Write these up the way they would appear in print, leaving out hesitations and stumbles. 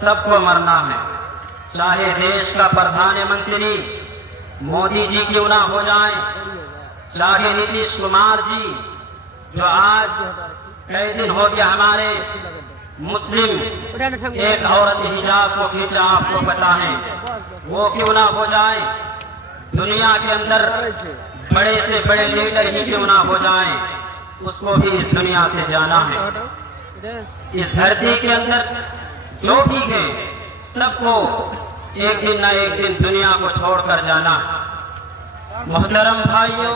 سب کو مرنا ہے، چاہے دیش کا پردھان منتری مودی جی کیوں نہ ہو جائیں، چاہے نتیش کمار جی جو آج کئی دن ہو گیا ہمارے مسلم ایک عورت حجاب کو کھینچا، آپ کو پتا ہے، وہ کیوں نہ ہو جائیں، دنیا کے اندر بڑے سے بڑے لیڈر ہی کیوں نہ ہو جائیں، اس کو بھی اس دنیا سے جانا ہے۔ اس دھرتی کے اندر جو بھی ہے سب کو ایک دن نہ ایک دن دنیا کو چھوڑ کر جانا ہے۔ محترم بھائیوں،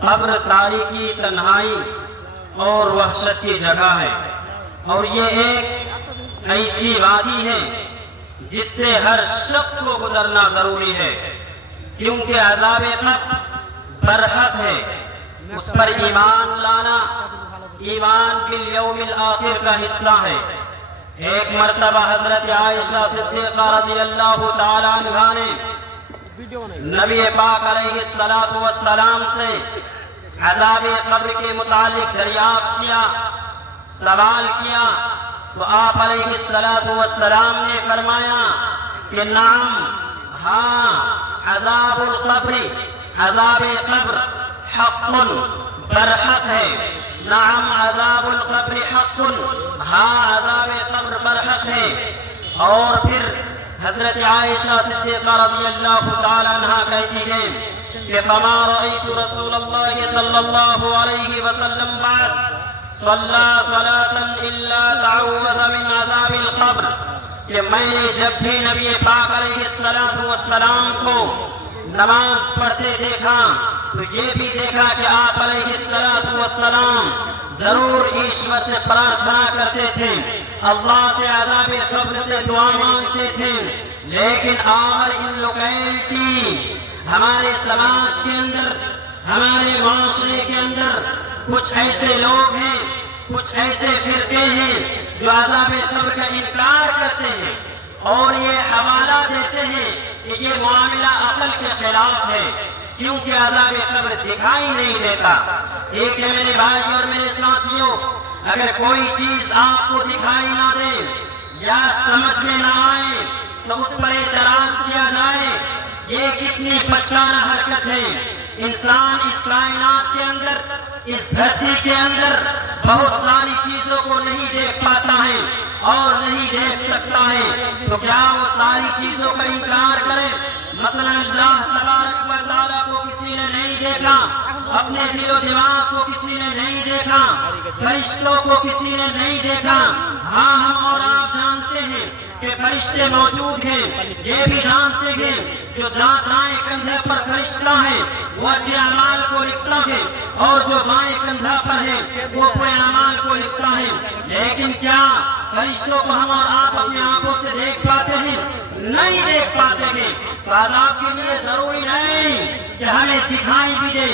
قبر تاریکی، تنہائی اور وحشت کی جگہ ہے، اور یہ ایک ایسی وادی ہے جس سے ہر شخص کو گزرنا ضروری ہے، کیونکہ عذاب قبر برحق ہے، اس پر ایمان لانا ایمان بالیوم الآخر کا حصہ ہے۔ ایک مرتبہ حضرت عائشہ صدیقہ رضی اللہ تعالیٰ عنہا نے نبی پاک علیہ السلام سے عذاب قبر کے متعلق دریافت کیا، سوال کیا، تو آپ علیہ السلام نے فرمایا کہ نعم، ہاں، عذاب القبر، عذاب قبر حق برحق ہے، نعم عذاب القبر حق، ہاں عذاب قبر برحق ہے۔ اور پھر حضرت عائشہ صدیقہ رضی اللہ تعالیٰ عنہا کہتی ہیں کہ فما رأيت رسول اللہ صلی اللہ علیہ وسلم بعد صلی صلاة الا تعوذ من عذاب القبر، کہ میں نے جب بھی نبی پاک علیہ السلام کو نماز پڑھتے دیکھا تو یہ بھی دیکھا کہ آپ علیہ السلام ضرور ایشور سے پرارتھنا کرتے تھے، اللہ سے عذاب قبر سے دعا مانگتے تھے، لیکن آخر ان لوکیلٹی ہمارے سماج کے اندر، ہمارے معاشرے کے اندر کچھ ایسے لوگ ہیں، کچھ ایسے فرقے ہیں جو عذاب قبر کا انکار کرتے ہیں اور یہ حوالہ دیتے ہیں کہ یہ معاملہ عقل کے خلاف ہے، کیونکہ عذاب قبر دکھائی نہیں دیتا۔ ایک ہے میرے بھائی اور میرے ساتھیوں، اگر کوئی چیز آپ کو دکھائی نہ دے یا سمجھ میں نہ آئے تو اس پر اعتراض کیا جائے، یہ کتنی بچکانہ حرکت ہے۔ انسان اس کائنات کے اندر، اس دھرتی کے اندر بہت ساری چیزوں کو نہیں دیکھ پاتا ہے اور نہیں دیکھ سکتا ہے، تو کیا وہ ساری چیزوں کا انکار کرے؟ مثلا اللہ تبارک و تعالیٰ کو کسی نے نہیں دیکھا، اپنے دل و دماغ کو کسی نے نہیں دیکھا، فرشتوں کو کسی نے نہیں دیکھا، ہاں ہم اور آپ جانتے ہیں کہ فرشتے موجود ہیں، یہ بھی جانتے ہیں جو دائیں کندھے پر فرشتہ ہے وہ اچھے اعمال کو لکھتا ہے اور جو بائیں کندھا پر ہے وہ برے اعمال کو لکھتا ہے، لیکن کیا فرشتوں کو ہم اور آپ اپنی آنکھوں سے دیکھ پاتے ہیں؟ نہیں دیکھ پاتے ہیں۔ عذاب کے لیے ضروری نہیں کہ ہمیں دکھائی بھی دے،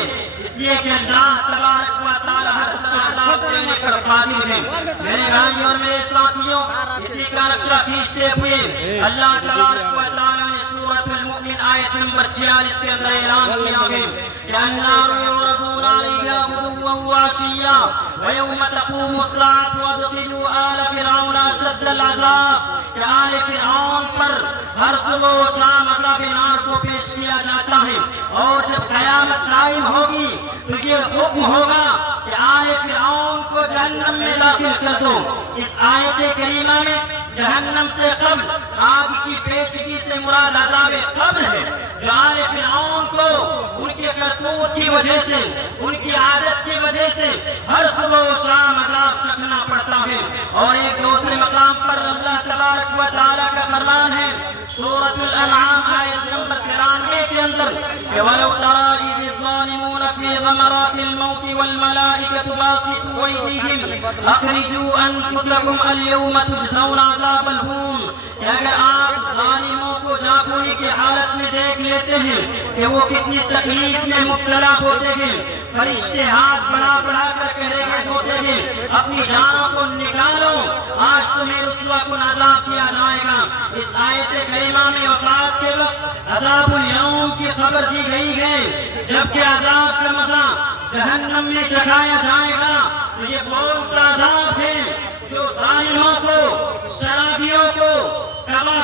اس لیے کہ اللہ تبارک و تعالیٰ ہر طرح عذاب دینے پر قادر ہے۔ میرے بھائی اور میرے ساتھیوں، اسی کا نقشہ کھینچتے ہوئے اللہ تبارک و تعالیٰ نے سورۃ المؤمن آیت نمبر 46 کے اندر اعلان کیا ہے کہ النار یعرضون علیہا غدوا وعشیا ویوم تقوم الساعۃ وادخلوا آل فرعون اشد العذاب، کہ آل فرعون پر ہر صبح و شام عذاب نار کو پیش کیا جاتا ہے، اور جب قیامت قائم ہوگی تو یہ حکم ہوگا کہ آل فرعون کو جہنم میں داخل کر دو۔ اس آیت کریمہ میں جہنم سے قبل آگ کی پیشگی سے مراد عذاب قبر ہے، جو آل فرعون کو ان کے کرتوت کی وجہ سے، ان کی عادت کی وجہ سے ہر صبح و شام عذاب چکھنا پڑتا ہے۔ اور ایک دوسرے مقام پر اللہ تبارک و تعالیٰ کا فرمان ہے سورۃ الانعام آیت نمبر 93 کے اندر کہ وَلَوْ تَرَىٰ إِذِ الظَّالِمُونَ فِي غَمَرَاتِ الْمَوْتِ وَالْمَلَائِكَةُ بَاسِطُو أَيْدِيهِمْ أَخْرِجُوا أَنفُسَكُمْ الْيَوْمَ تُجْزَوْنَ عَذَابَ الْهُونِ، کہ اگر آپ ظالموں کو جاگنے کی حالت میں دیکھ لیتے ہیں کہ وہ کتنی تکلیف میں مبتلا ہوتے ہیں، فرشتے ہاتھ بڑھا بڑھا کر کہہ رہے ہوتے ہیں اپنی جانوں کو نکالو، آج تمہیں رسوا کن عذاب کیا جائے گا۔ اس آیت کریمہ میں وفات کے وقت عذاب الیوم کی خبر دی گئی ہے، جبکہ عذاب کا مزہ جہنم میں چکھایا جائے گا۔ یہ کون سا عذاب ہے جو ظالموں کو، شرابیوں کو،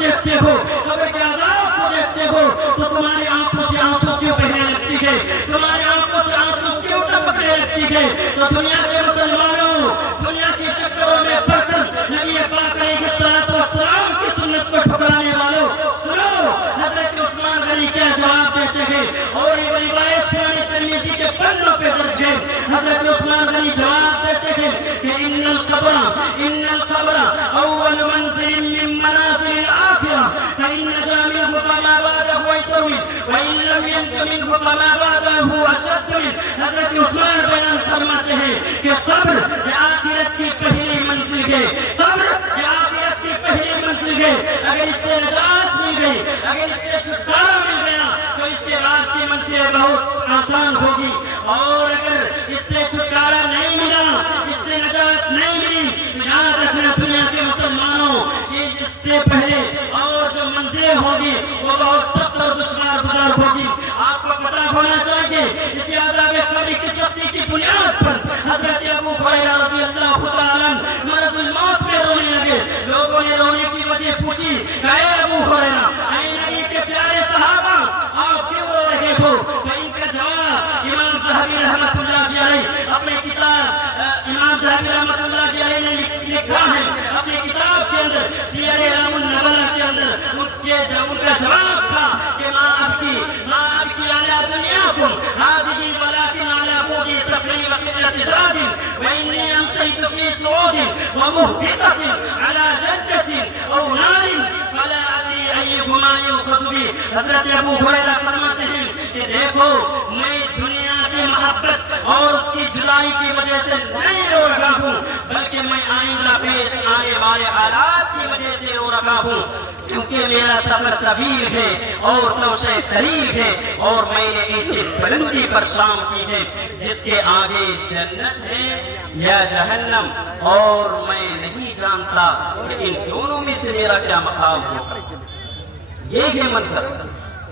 دیکھتے ہو, قبر کے عذاب کو دیکھتے ہو, تو تمہاری آنکھوں سے آنسو کیوں بہنے لگتی ہے, تمہاری آنکھوں سے آنسو کیوں ٹپکنے لگتی ہے؟ تو دنیا کے مسلمانوں, دنیا کے چکروں میں پڑ کر نبی پاک علیہ الصلوۃ والسلام کی سنت کو ٹھکرانے والوں, سنو حضرت عثمان غنی کیا جواب دیتے ہیں, اور یہ روایت سنن ترمذی کے پنوں پہ درج ہے. حضرت عثمان غنی جواب دیتے ہیں کہ ان القبر اول منزل من منازل الاخرہ فان نجا منه فما بعده ايسر منه وان لم ينج منه فما بعده اشد منه. حضرت عثمان بیان فرماتے ہیں کہ قبر یہ آخرت کی پہلی منزل ہے, قبر یہ آخرت کی پہلی منزل ہے. اگر اس سے نجات مل گئی, اگر اس سے چھٹکارا مل گیا تو اس کے بعد کی منزلیں بہت آسان ہوگی, اور اگر اس سے چھٹکارا نہیں ملا, اس سے نجات نہیں ملی, تو یاد رکھنا دنیا کے مسلمانوں کہ اس سے پہلے اور جو منزلیں ہوگی وہ بہت سخت اور دشوار گزار ہوگی. آپ کو پتہ ہونا چاہیے اس کے عذاب قبر کی سختی کی بنیاد پر حضرت ابو ہریرہ رضی اللہ تعالیٰ عنہ مرض الموت میں رونے لگے. لوگوں نے رونے کی وجہ پوچھی کہ اے ابو ہریرہ, اے نبی کے پیارے صحابہ, آپ کیوں رو رہے ہو؟ تو ان کا جواب امام ذہبی رحمۃ اللہ علیہ اپنے کتاب, امام ذہبی رحمۃ اللہ علیہ نے لکھا ہے اپنی کتاب کے اندر سیر اعلام النبلاء کے اندر, ان کا جواب تھا کہ ما ابکی علی دنیاکم هذه ولكن على بعد سفر وقلة زاد وإني أمسيت في صعود ومهبطة على جدة أو نار فلا أدري أيهما يؤخذ بي. حضرت ابو ہریرہ فرماتے ہیں کہ دیکھو, میں دنیا کی محبت اور اس کی جدائی کی وجہ سے نہیں رو رہا ہوں, بلکہ میں آئندہ پیش آنے والے حالات کی وجہ سے رو رہا ہوں, کیونکہ میرا سفر طویل ہے اور توشے قریب ہے, اور میں نے ایسی بلندی پر شام کی ہے جس کے آگے جنت ہے یا جہنم, اور میں نہیں جانتا کہ ان دونوں میں سے میرا کیا مقام ہوگا. یہ ہے منظر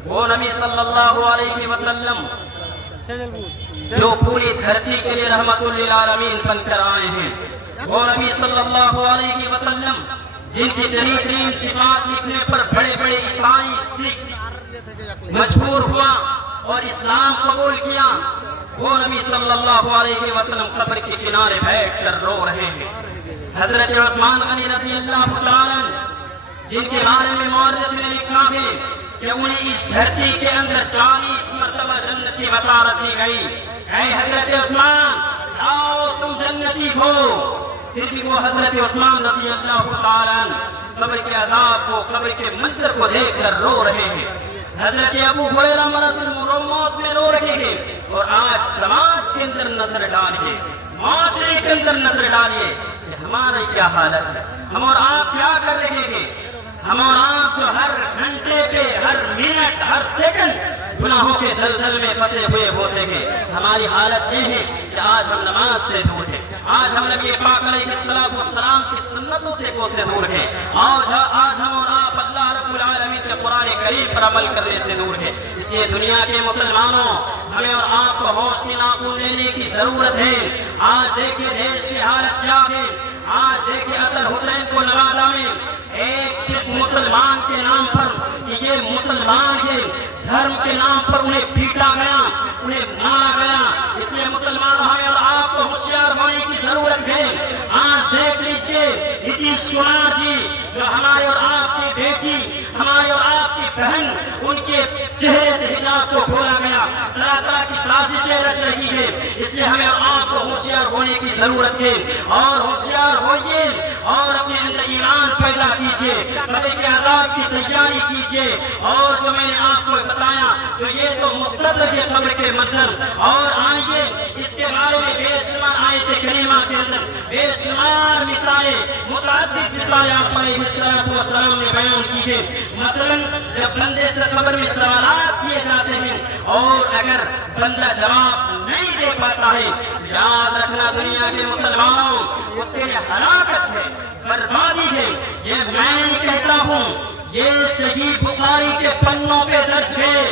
وہ نبی صلی اللہ علیہ وسلم جو پوری دھرتی کے لیے رحمت للعالمین بن کر آئے ہیں, وہ نبی صلی اللہ علیہ وسلم جن کی جلیل صفات لکھنے پر بڑے بڑے عیسائی سکھ مجبور ہوا اور اسلام قبول کیا, وہ نبی صلی اللہ علیہ وسلم قبر کے کنارے بیٹھ کر رو رہے ہیں. حضرت عثمان غنی رضی اللہ تعالیٰ جن کے بارے میں مورخ نے لکھا ہے کہ انہیں اس دھرتی کے اندر 40 مرتبہ جنت کی بشارت دی گئی, اے حضرت عثمان جاؤ تم جنتی ہو. پھر بھی وہ حضرت عثمان رضی اللہ تعالیٰ قبر کے عذاب کو, قبر کے منظر کو دیکھ کر رو رہے ہیں. حضرت ابو ہریرہ مرض الموت میں رو رہے ہیں, اور آج سماج کے اندر نظر ڈالیے, معاشرے کے اندر نظر ڈالیے کہ ہماری کیا حالت ہے, ہم اور آپ کیا کر رہے ہیں. ہم اور آپ جو ہر گھنٹے پہ, ہر منٹ, ہر سیکنڈ گناہوں کے دلدل میں پھنسے ہوئے ہوتے ہیں. ہماری حالت یہ ہے کہ آج ہم نماز سے دور ہیں, آج ہم نبی پاک علیہ السلام کی سنتوں سے کوسے دور ہیں, آج ہم اور آپ اللہ رب العالمین کے قرآن کریم پر عمل کرنے سے دور ہیں. اس لیے دنیا کے مسلمانوں, ہمیں اور آپ کو ہوش کی ناخن لینے کی ضرورت ہے. آج دیکھیں دیش کی حالت کیا ہے, آج دیکھیں اطہر حسین کو نوادہ میں ایک صرف مسلمان کے نام پر, کہ یہ مسلمان ہے, دھرم کے نام پر انہیں پیٹا گیا, انہیں مارا گیا. اس لیے مسلمان ہمیں اور آپ کو ہوشیار ہونے کی ضرورت ہے. آج دیکھ لیجیے نتیش کمار جی, جو ہمارے اور آپ کی بیٹی, ہمارے اور آپ کی بہن, ان کے چہرے سے حجاب کو کھولا گیا, طرح طرح کی سازشیں رچ رہی ہے. اس لیے ہمیں اور آپ کو ہوشیار ہونے کی ضرورت ہے, اور ہوشیار ہوئیے اور اپنے اندر ایمان پیدا کیجیے, قبر کے عذاب کی تیاری کیجیے. اور جو میں نے آپ کو بتایا تو یہ تو مختلف ہے قبر کے منظر, اور آئیے اس کے بارے میں بے شمار آیت کریمہ کے اندر بے شمار مثالیں, متعدد مثالیں آپ علیہ السلام نے بیان کی ہے. مثلا جب بندے سے قبر میں سوالات کیے جاتے ہیں اور اگر بندہ جواب نہیں دے پاتا ہے, یاد رکھنا دنیا کے مسلمانوں اس کے لیے ہلاکت ہے, بربادی ہے. یہ میں نہیں کہتا ہوں, یہ صحیح بخاری کے پنوں پہ درج ہے.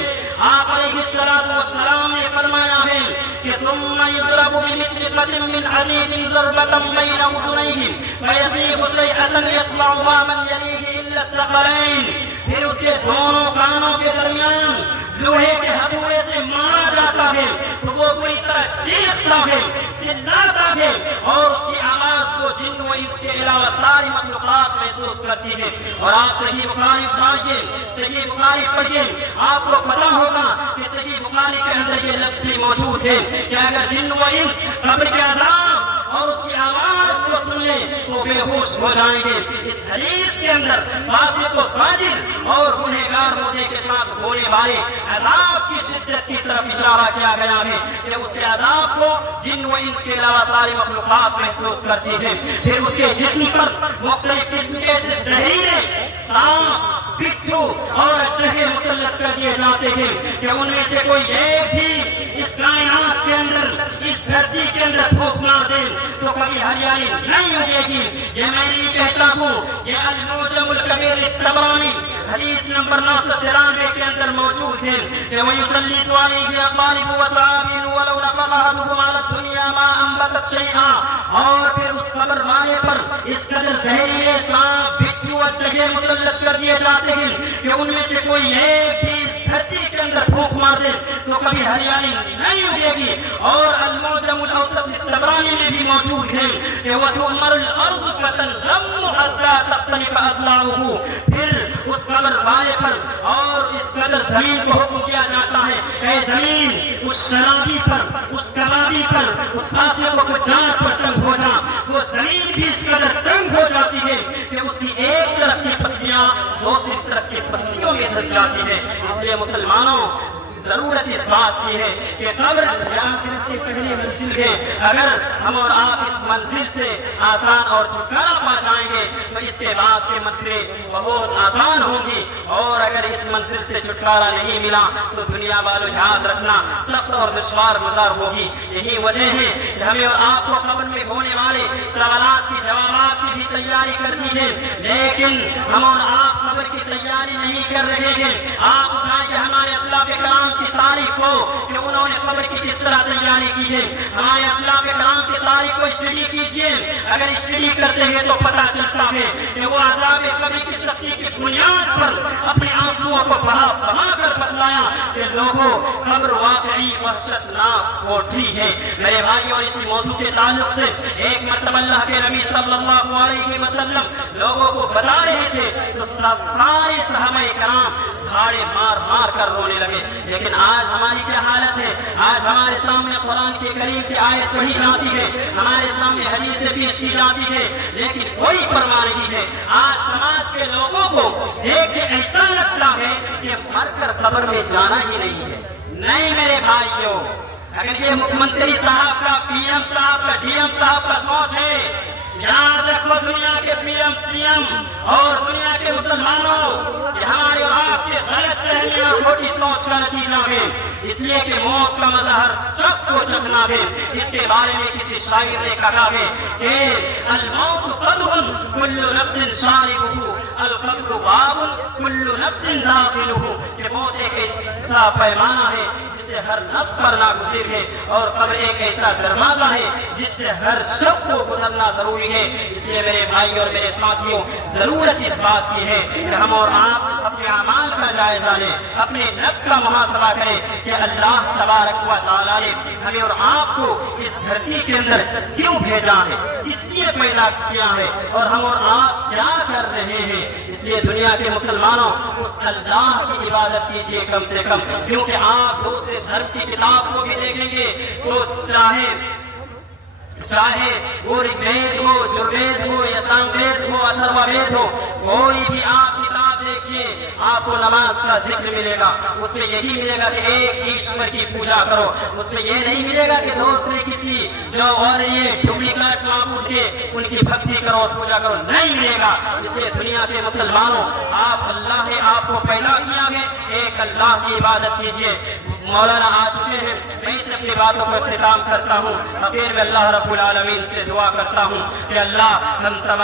آپ علیہ السلام نے فرمایا ہے کہ ثم يضرب بمطرقة من حديد ضربة بين أذنيه فيصيح صيحة يسمعها من يليه مثل الثقلین، پھر اس کے دونوں کانوں کے درمیان لوہے کے ہتھوڑے سے مارا جاتا ہے تو وہ پوری طرح چیختا ہے، چلاتا ہے، اور اس کی آواز کو جن و انس کے علاوہ ساری مخلوقات محسوس کرتی ہے۔ اور آپ صحیح بخاری پڑھیے، صحیح بخاری پڑھیے، آپ کو پتا ہوگا کہ صحیح بخاری کے اندر یہ لفظ بھی موجود ہے کہ اگر جن و انس قبر کے عذاب اور اس کی آواز کو سن لیں تو بے ہوش ہو جائیں گے۔ اس حدیث کے اندر فاسق و فاجر اور گنہگار مردے کے ساتھ ہونے والے عذاب کی شدت کی طرف اشارہ کیا گیا ہے کہ اس کے عذاب کو جن و انس کے علاوہ ساری مخلوقات محسوس کرتی ہے۔ پھر اس کے جسم پر مختلف قسم کے زہریلے سانپ، بچھو اور چوہے مسلط کر دیے جاتے ہیں کہ ان میں سے کوئی ایک بھی اس کائنات کے اندر، اس دھرتی کے اندر پھونک مار دے تو کبھی ہریالی نہیں ہوگی گی۔ یہ میں نہیں کہتا ہوں، یہ المعجم الکبیر الطبرانی حدیث نمبر 993 کے اندر موجود ہے کہ وَيُسَلِّطُ عَلَيْهِ أَقَارِبُ وَتَعَابِنُ وَلَوْ نَفَقَ أَحَدُكُمْ عَلَى الدُّنْيَا مَا أَنبَتَتْ شَيْئًا، اور پھر اس قبر والے پر اس قدر زہریلے سانپ، بچھو اور چوہے مسلط کر دیے جاتے ہیں کہ ان میں سے کوئی ایک بھی اس دھرتی کے اندر پھونک مار دے تو کبھی ہریالی نہیں ہوگی گی۔ اور المعجم الاوسط طبرانی میں بھی موجود ہے کہ وَتُؤْمَرُ الْأَرْضُ فَتَنْزَمُّ حَتَّى تَقْتَرِبَ أَضْلَاعُهُ، پھر اس قبر والے پر اور اس قدر زمین کو حکم دیا جاتا ہے اے زمین اس شرابی پر، اس کبابی پر، اس فاسق و فجار پر تنگ ہو جا۔ وہ زمین بھی اس قدر تنگ ہو جاتی ہے کہ اس کی ایک طرف کی پسلیاں دوسری طرف کی پسلیوں میں دھس جاتی ہے۔ اس لیے مسلمانوں ضرورت اس بات کی ہے کہ قبر آخرت کی پہلی منزل ہے۔ اگر ہم اور آپ اس منزل سے آسان اور چھٹکارا پا جائیں گے تو اس کے بعد کی منزلیں بہت آسان ہوں گی، اور اگر اس منزل سے چھٹکارا نہیں ملا تو دنیا والوں یاد رکھنا سخت اور دشوار گزار ہوگی۔ یہی وجہ ہے کہ ہمیں اور آپ کو قبر میں ہونے والے سوالات کی جوابات کی بھی تیاری کرنی ہے، لیکن ہم اور آپ قبر کی تیاری نہیں کر رہے ہیں۔ آپ اٹھائیے ہمارے اسلاف کرام کی تاریخ کو کہ انہوں نے قبر کی کس طرح تیاری کی ہے۔ ہمارے اسلاف کرام کی تاریخ کو اسٹڈی کیجئے، اگر اسٹڈی کرتے ہیں تو پتہ چلتا ہے کہ وہ عذاب قبر کی سختی کی بنیاد پر اپنے آنسوؤں کو بہا بہا کر بتلایا کہ لوگوں قبر واقعی وحشتناک کوٹھی ہے۔ میرے بھائی، اور اسی موضوع کے تعلق سے ایک مرتبہ اللہ کے نبی صلی اللہ علیہ وسلم لوگوں کو بتا رہے تھے تو سارے صحابہ کرام دھاڑے مار مار کر رونے لگے۔ لیکن آج ہماری کیا حالت ہے؟ آج ہمارے سامنے قرآن کے کریم کی آیت پڑھی جاتی ہے، ہمارے سامنے حدیث پیش کی جاتی ہے، لیکن کوئی پرواہ نہیں ہے۔ آج سماج کے لوگوں کو دیکھ کے ایسا لگتا ہے کہ مر کر قبر میں جانا ہی نہیں ہے۔ نہیں میرے بھائیوں، اگر یہ مکھ منتری صاحب کا، پی ایم صاحب کا، ڈی ایم صاحب کا سوچ ہے، یاد رکھو دنیا کے پی ایم سی ایم اور دنیا کے مسلمانوں، یہ ہمارے اور آپ کے غلط فہمی اور چھوٹی سوچ کا نتیجہ ہے۔ اس لیے کہ موت کا مزہ ہر شخص کو چکھنا ہے۔ اس کے بارے میں کسی شاعر نے کہا ہے کہ الموت قدح کل نفس شاربہ، القبر باب کل نفس داخلہ، کہ موت ایک ایسا پیمانہ ہے جس سے ہر نفس پر ناگزیر ہے، اور قبر ایک ایسا دروازہ ہے جس سے ہر شخص کو گزرنا ضروری ہے۔ اس لیے میرے بھائی اور میرے ساتھیوں، ضرورت اس بات کی ہے کہ ہم اور آپ اپنے اعمال کا جائزہ لیں، اپنے نفس کا محاسبہ کریں کہ اللہ تبارک و تعالیٰ نے ہمیں اور آپ کو اس دھرتی کے اندر کیوں بھیجا ہے، کس لیے پیدا کیا ہے، اور ہم اور آپ کیا کر رہے ہیں۔ اس لیے دنیا کے مسلمانوں اس اللہ کی عبادت کیجیے کم سے کم، کیونکہ آپ دوسرے دھرم کی کتاب کو بھی دیکھیں گے تو چاہے وہ رگ وید ہو، یجوروید ہو یا سام وید ہو، اتھروا وید ہو، کوئی بھی آپ کتاب دیکھیے آپ کو نماز کا ذکر ملے گا۔ اس میں یہی ملے گا کہ ایک ایشور کی پوجا کرو، اس میں یہ نہیں ملے گا کہ دوسرے کسی جو اور یہ ڈپلیکیٹ معبود کے ان کی بھکتی کرو اور پوجا کرو، نہیں ملے گا۔ اس لیے دنیا کے مسلمانوں، آپ اللہ نے آپ کو پیدا کیا ہے، ایک اللہ کی عبادت کیجیے۔ مولانا آ چکے ہیں، میں اس اپنی باتوں کو اختتام کرتا ہوں، پھر میں اللہ رب العالمین سے دعا کرتا ہوں کہ اللہ ہم تمام